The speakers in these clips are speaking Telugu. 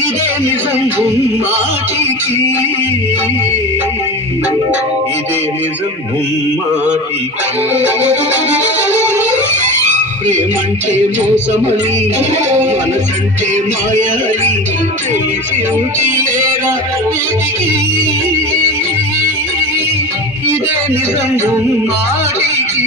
ఇదే నిజం ముమ్మాటికి, ఇదే నిజం ముమ్మాటికి. ప్రేమంటే మోసమని, మనసంటే మాయని తెలిసి లేరా వీటికి, ఇదే నిజం ముమ్మాటికి.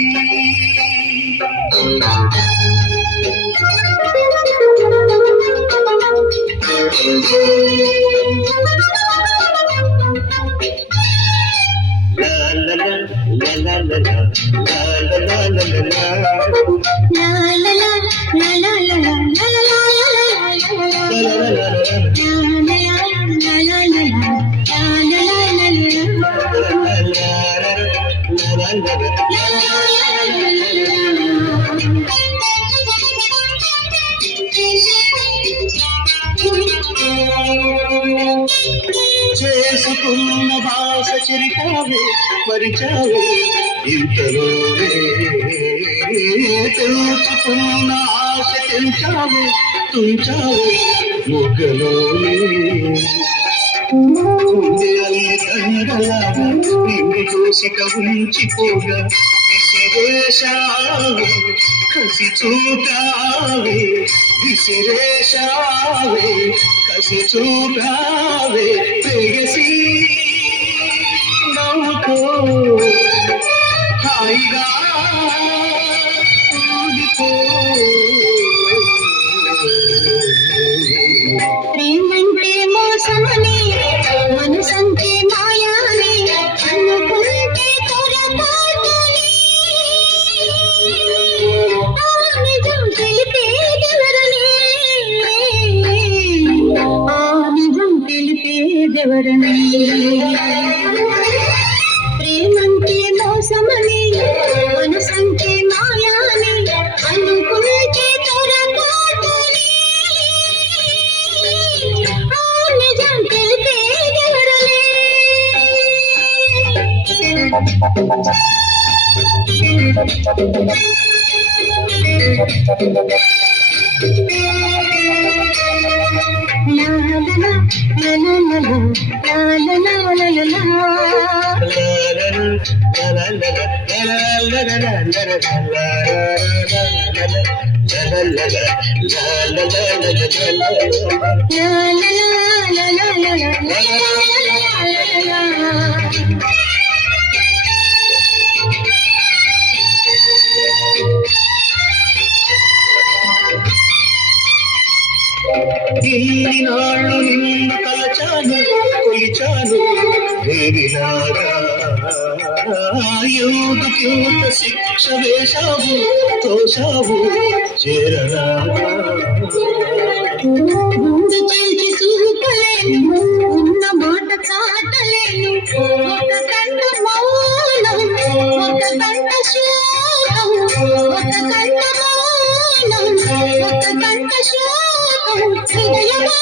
చేసుకున్న భాష చిరికావే పరిచావే ఇంతలోనే, తెలుసుకున్న ఆశ తెంచావే తుంచావే మొగ్గలోనే. అల్లి దండలాగా నిన్ను దోసిక ఉంచిపోగా విసిరేశావే కసి చూపావే, విసిరేశావే కసి చూపావే ప్రేయసీ నవ్వుతో హాయిగా ఊగిపో. ప్రేమంటే మోసమని, మనసంటే మాయాని అనుకుంటే పొరపాటుని, నిజం తెలిపేదెవరని, నిజం తెలిపేదెవరని. ప్రేమంటే మోసమని, మనసంటే మాయాని అనుకుంటే పొరపాటుని, నిజం తెలిపేదెవరని. ఇన్ని నాళ్ళు నిన్ను కలచాను కొలిచాను దేవిలాగా, యూత శిక్ష వేశావు తోశావు చేరరాగా. ముందు చేసి చూపలేను, ఉన్న మాట చాటలేను, ఒక కంట మౌనం ఒక కంట శోకం, ఒక కంట మౌనం ఒక కంట శోకం హృదయమా.